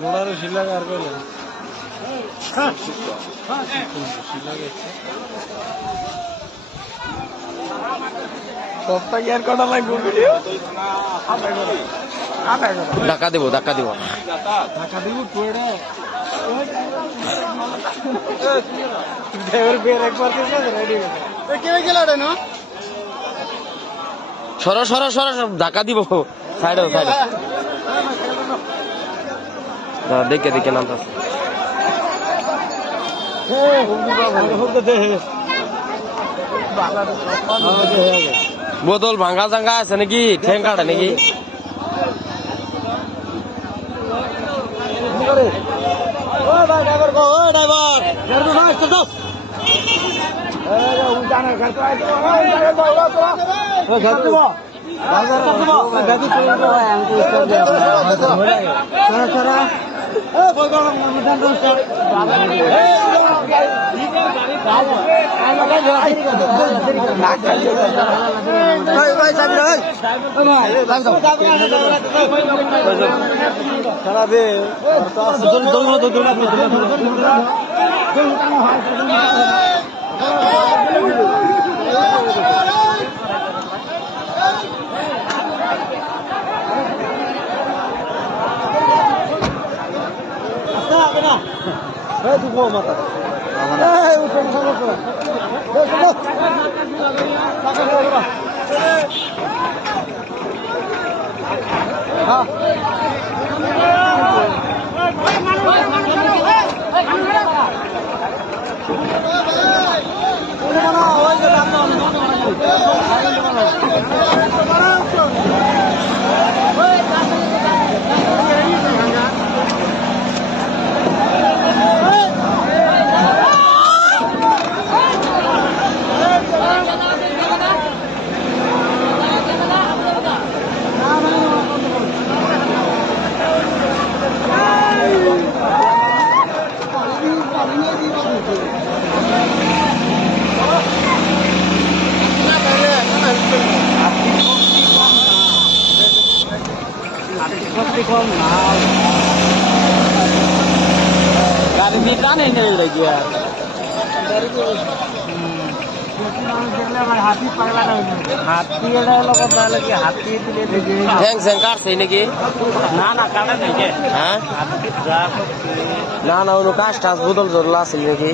মোড়ারও শিলাগ আর কইলেন সপ্তাহে আর কটা লাগবে ভিডিও ধাক্কা দিব ধাক্কা দিব সরো সরো সরো ধাক্কা দিব সাইড সাইড দেখে দেখে নাম বোতল ভাঙ্গা চাঙ্গা আছে নাকি ঠেং কাটে নাকি গাড়ি দিয়ে টানে নেই লাগি নাকি হ্যাঁ না না কাজ টাজ বদল জরলা আছে নাকি